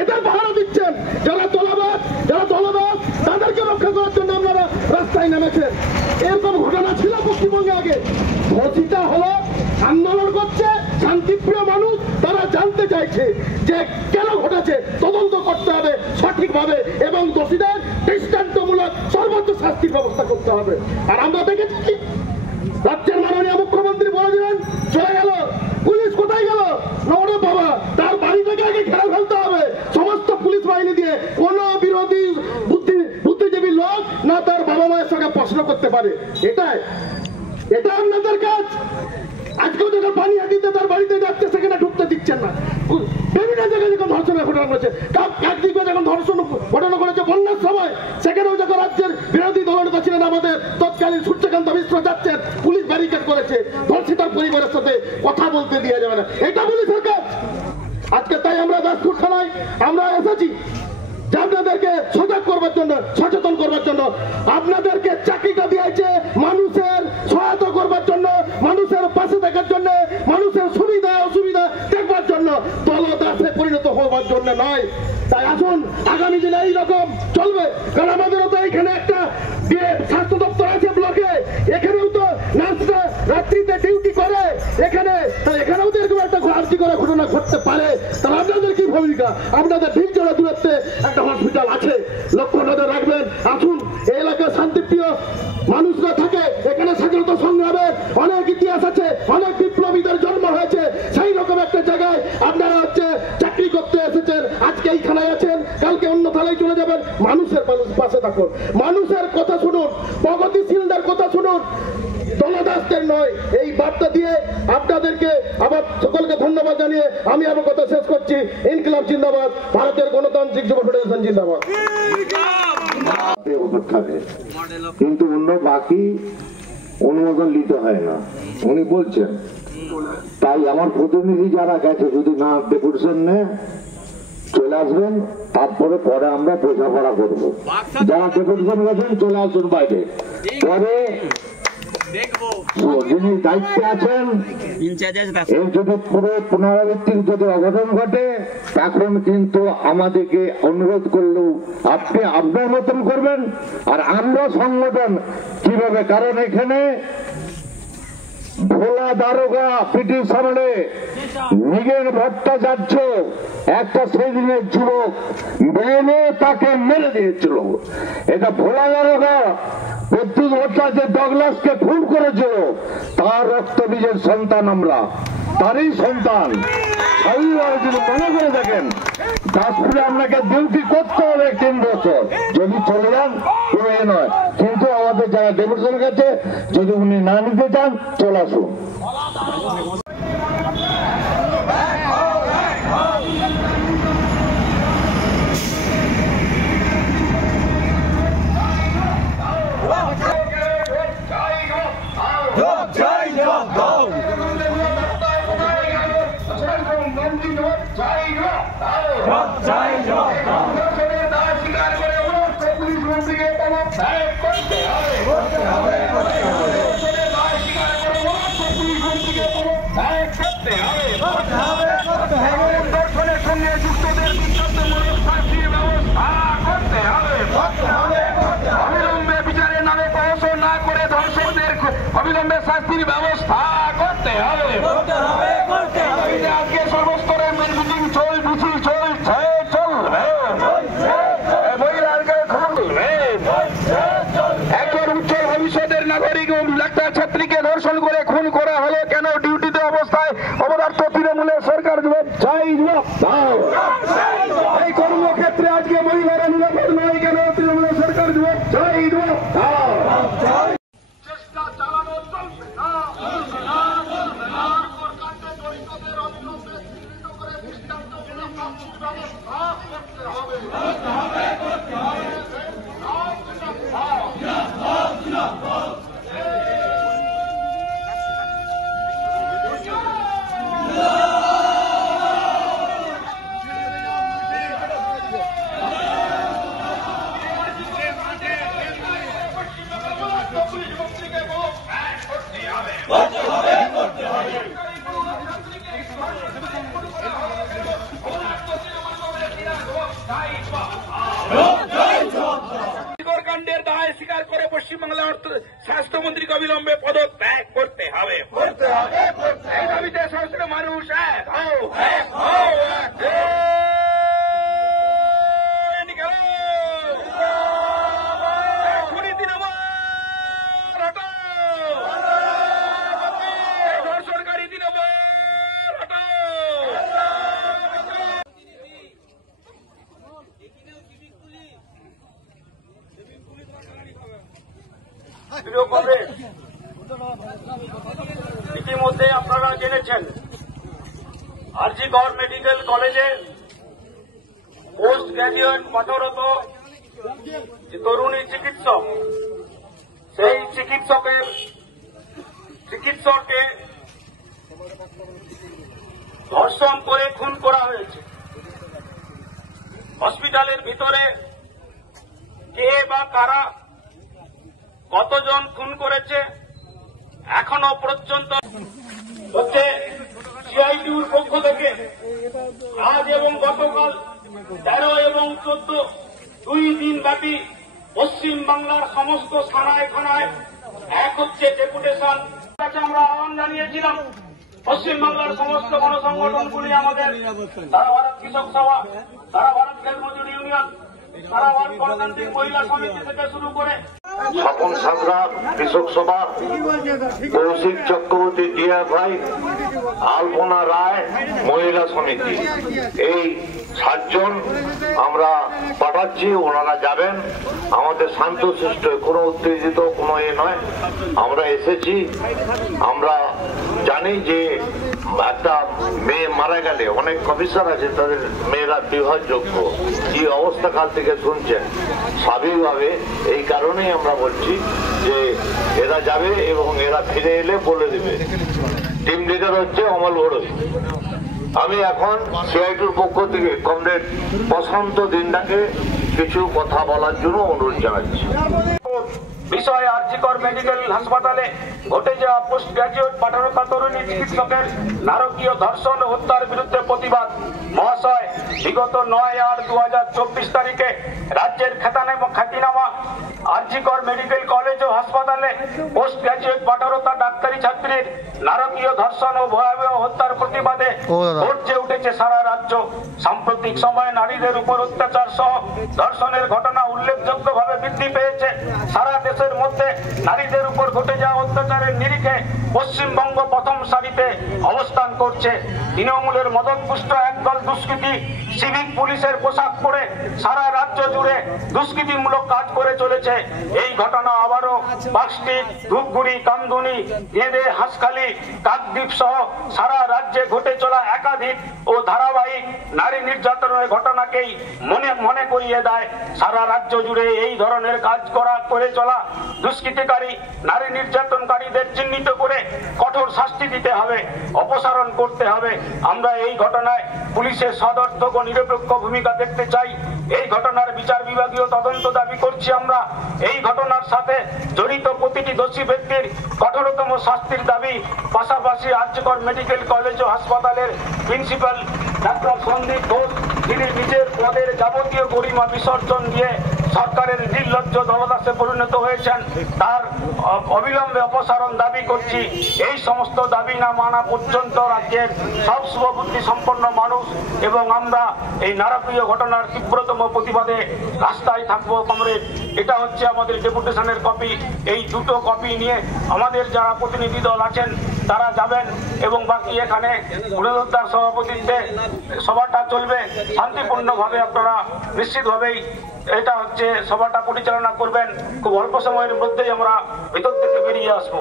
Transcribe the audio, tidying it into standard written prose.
এদের পাহারা দিচ্ছেন যারা দলবাদ তাদেরকে রক্ষা করার জন্য আপনারা রাস্তায় নেমেছেন। এরকম ঘটনা ছিল পশ্চিমবঙ্গে আগে। ধর্ষিতা হলো আন্দোলন করছে শান্তিপ্রিয় মানুষ, তারা জানতে চাইছে যে কেন ঘটেছে, তদন্ত করতে হবে সঠিকভাবে এবং দোষীদের দৃষ্টান্তমূলক সর্বোচ্চ শাস্তির ব্যবস্থা করতে হবে। আর আমরা দেখেছি কি রাজ্যের মাননীয় মুখ্যমন্ত্রী বলে দিলেন চলে গেল, পুলিশ কোথায় গেল? ওরে বাবা, তার বাড়ি থেকে আগে ঘেরা ফেলতে হবে সমস্ত পুলিশ বাহিনী দিয়ে। কোন বিরোধী বুদ্ধিজীবী লোক না তার বাবা মায়ের সঙ্গে প্রশ্ন করতে পারে। এটা আপনাদের কাজ। আজকেও যখন পানিহাটিতে তার বাড়িতে যাচ্ছে সেখানে ঢুকতে দিচ্ছেন না। বিভিন্ন জায়গায় যখন ধর্ষণের ঘটনা করেছে, কাকদ্বীপে যখন ধর্ষণ ঘটনা করেছে বন্যার সময়, সেখানেও যখন রাজ্যের বিরোধী দলনেতা ছিলেন আমাদের তৎকালীন সূর্যকান্ত মিশ্র যাচ্ছেন, পুলিশ ব্যারিকেড করেছে, ধর্ষিতার পরিবারের সাথে কথা বলতে দেওয়া যাবে না। এটা পুলিশের কাজ। আজকে তাই আমরা দাসপুর থানায় আমরা এসেছি আপনাদেরকে সজাগ করবার জন্য, সচেতন করবার জন্য। আপনাদেরকে চাকরিটা দিয়েছে মানুষের সহায়তা করবার জন্য, মানুষের পাশে থাকার জন্য, মানুষের সুবিধা অসুবিধা দেখবার জন্য, দলদাসে পরিণত হবার জন্য নয়। তাই আসুন, আগামী দিনে এইরকম চলবে। কারণ আমাদেরও তো এখানে একটা স্বাস্থ্য দপ্তর আছে ব্লকে, এখানেও তো নার্সরা রাত্রিতে ডিউটি করে, এখানেও তো এরকম একটা ঘাটতি করে ঘটনা ঘটতে পারে। তাহলে আপনাদের কি ভূমিকা? আপনাদের ঠিক জোড়া দূরত্বে একটা হসপিটাল আছে, লক্ষ্য নজর রাখবেন। আসুন, এই এলাকায় শান্তিপ্রিয় মানুষরা থাকে, এখানে স্বাধীনতা সংগ্রামের অনেক ইতিহাস আছে, অনেক বিপ্লবীদের জন্ম হয়েছে। সেই রকম একটা জায়গায় আপনারা চাকরি করতে এসেছেন, আজকে এই থানায় আছেন, কালকে অন্য থানায় চলে যাবেন। মানুষের পাশে থাকুন, মানুষের কথা শুনুন, প্রগতিশীলদের কথা শুনুন, দলদাসদের নয়। এই বার্তা দিয়ে আপনাদেরকে আবার সকলকে ধন্যবাদ জানিয়ে আমি আমার কথা শেষ করছি। ইনকিলাব জিন্দাবাদ, ভারতের গণতান্ত্রিক যুব ফেডারেশন জিন্দাবাদ। কিন্তু অন্য বাকি অনুমোদন নিতে হয় না উনি বলছেন। তাই আমার প্রতিনিধি যারা গেছে যদি না ডেপুটেশন নেয় চলে আসবেন, তারপরে আমরা বোঝাপড়া করবো। যারা ডেপুটেশন গেছেন চলে আসুন বাইরে। পরে যিনি দায়িত্বে আছেন এর যদি পুরো পুনরাবৃত্তির যদি অঘটন ঘটে, তখন কিন্তু আমাদেরকে অনুরোধ করলেও আপনি আপনার মতন করবেন। আর আমরা সংগঠন কিভাবে, কারণ এখানে ভোলা দারোগা পিটির সামনে নিজের ভট্টাচার্য একটা সেদিনের যুবক মেনে তাকে মেরে দিয়েছিল। এটা ভোলা দারোগা বিদ্যুৎ ভট্টাচার্য ডগলাসকে খুন করেছিল, তার রক্তবীজের সন্তান আমরা, তারই সন্তান। যদি মনে করে দেখেন দাসপুরে আপনাকে ডিউটি করতে হবে 3 বছর, যদি চলে যান কোনো এ নয়। কিন্তু আমাদের যারা ডেপুটেশন গেছে যদি উনি না নিতে চান চলে আসুন। অবিলম্বে শাস্তির ব্যবস্থা করতে হবে। আজকে সর্বস্তরে মিছিল চলছে, চলবে। মহিলাকে চলবে। একজন উচ্চ ভবিষ্যতের নাগরিক একটা ছাত্রীকে ধর্ষণ করে খুন করা হলো কেন? ডিউটিতে অবস্থায় অপদার্থ তৃণমূলের সরকার জবাব চাই। এই কর্মক্ষেত্রে আজকে মহিলারা নিরাপদ নয় কেন? তৃণমূলের সরকার জবাব চাই। কাণ্ডের দায় স্বীকার করে পশ্চিমবাংলার স্বাস্থ্যমন্ত্রীকে অবিলম্বে পদত্যাগ করতে হবে। এই দাবিতে সহস্র মানুষ এক হও, এক হও, এক হও। এখনই তৃণমূল হটাও, ধর্ষণকারী তৃণমূল হটাও। ইতিমধ্যে আপনারা জেনেছেন আরজি গভর্নমেন্ট মেডিকেল কলেজে পোস্ট গ্রাজুয়েট পাঠরত যে তরুণী চিকিৎসক, সেই চিকিৎসককে ধর্ষণ করে খুন করা হয়েছে। হসপিটালের ভিতরে কে বা কারা কতজন খুন করেছে এখনো পর্যন্ত হচ্ছে সিআইটিউর পক্ষ থেকে আজ এবং গতকাল 13 এবং 14 2 দিন ব্যাপী পশ্চিম বাংলার সমস্ত থানায় থানায় এক হচ্ছে ডেপুটেশন। আমরা আহ্বান জানিয়েছিলাম পশ্চিম বাংলার সমস্ত গণসংগঠনগুলি আমাদের সারা ভারত কৃষক সভা, সারা ভারত খেল মজুর ইউনিয়ন, সারা ভারত গণতান্ত্রিক মহিলা সমিতি থেকে শুরু করে স্বপন সাঁতরা কৃষক সভা, কৌশিক চক্রবর্তী ডিআরআই, আলপনা রায় মহিলা সমিতি, এই 7 জন আমরা পাঠাচ্ছি। ওনারা যাবেন। আমাদের শান্তশিষ্ট, কোনো উত্তেজিত কোনো নয়। আমরা এসেছি, আমরা জানি যে একটা মেয়ে মারা গেলে অনেক অফিসার আছে তাদের মেয়েরা বিবাহযোগ্য। কি অবস্থা কাল থেকে শুনছেন। স্বাভাবিকভাবে এই কারণেই আমরা বলছি যে এরা যাবে এবং এরা ফিরে এলে বলে দেবে। টিম লিডার হচ্ছে অমল বড়ই। আমি এখন সিআইটির পক্ষ থেকে কমরেড বসন্ত দিনদাকে কিছু কথা বলার জন্য অনুরোধ জানাচ্ছি। বিষয়ে আরজিকর মেডিকেল হাসপাতালে ঘটে যাওয়া পোস্ট গ্রাজুয়েট পাঠরতা তরুণী চিকিৎসকের নারকীয় ধর্ষণ ও হত্যার বিরুদ্ধে প্রতিবাদ। মহাশয়, বিগত 9/8/2024 তারিখে রাজ্যের খ্যাতিনামা আরজিকর মেডিকেল কলেজ ও হাসপাতালে পোস্ট গ্রাজুয়েট পাঠরতা ডাক্তারি ছাত্রীর নারকীয় ধর্ষণ ও ভয়াবহ হত্যার প্রতিবাদে গর্জে উঠেছে সারা রাজ্য। সাম্প্রতিক সময়ে নারীদের উপর অত্যাচার সহ ধর্ষণের ঘটনা উল্লেখযোগ্যভাবে বৃদ্ধি পেয়েছে। সারা দেশের মধ্যে নারীদের উপর ঘটে যাওয়া অত্যাচারের নিরিখে পশ্চিমবঙ্গ প্রথম সারিতে অবস্থান করছে। তৃণমূলের মদতপুষ্ট একদল দুষ্কৃতী সিভিক পুলিশের পোশাক পরে সারা রাজ্য জুড়ে দুষ্কৃতিমূলক কাজ করে চলেছে। এই ঘটনা আবারও বাসটিক, ধূপগুড়ি, কামদুনি, গেদে, হাঁসখালি, কাকদ্বীপ সহ সারা রাজ্যে ঘটে চলা একাধিক ও ধারাবাহিক নারী নির্যাতনের ঘটনাকেই মনে করিয়ে দেয়। সারা রাজ্য জুড়ে এই ধরনের কাজ করে চলা দুষ্কৃতিকারী নারী নির্যাতনকারীদের চিহ্নিত করে কঠোর শাস্তি দিতে হবে, অপসারণ করতে হবে। আমরা এই ঘটনায় পুলিশের সদর্থক ও নিরপেক্ষ ভূমিকা দেখতে চাই। এই ঘটনার বিচার বিভাগীয় তদন্ত দাবি করছি আমরা। এই ঘটনার সাথে জড়িত প্রতিটি দোষী ব্যক্তির কঠোরতম শাস্তির দাবি। পাশাপাশি আরজিকর মেডিকেল কলেজ ও হাসপাতালের প্রিন্সিপাল ডাক্তার সন্দীপ ঘোষ, যিনি নিজের পদের যাবতীয় গরিমা বিসর্জন দিয়ে সরকারের নির্লজ্জ দলদাসে পরিণত হয়েছেন, তার অবিলম্বে অপসারণ দাবি করছি। এই সমস্ত দাবি না মানা পর্যন্ত রাজ্যের সব শুভবুদ্ধি সম্পন্ন মানুষ এবং আমরা এই নারকীয় ঘটনার তীব্রতম প্রতিবাদে রাস্তায় থাকবো। কমরেড, এটা হচ্ছে আমাদের ডেপুটেশনের কপি। এই দুটো কপি নিয়ে আমাদের যারা প্রতিনিধি দল আছেন তারা যাবেন এবং বাকি এখানে পুনরুদ্ধার সভাপতিত্বে সভাটা চলবে শান্তিপূর্ণভাবে। আপনারা নিশ্চিতভাবেই এটা হচ্ছে সভাটা পরিচালনা করবেন। খুব অল্প সময়ের মধ্যেই আমরা ভিতর থেকে বেরিয়ে আসবো।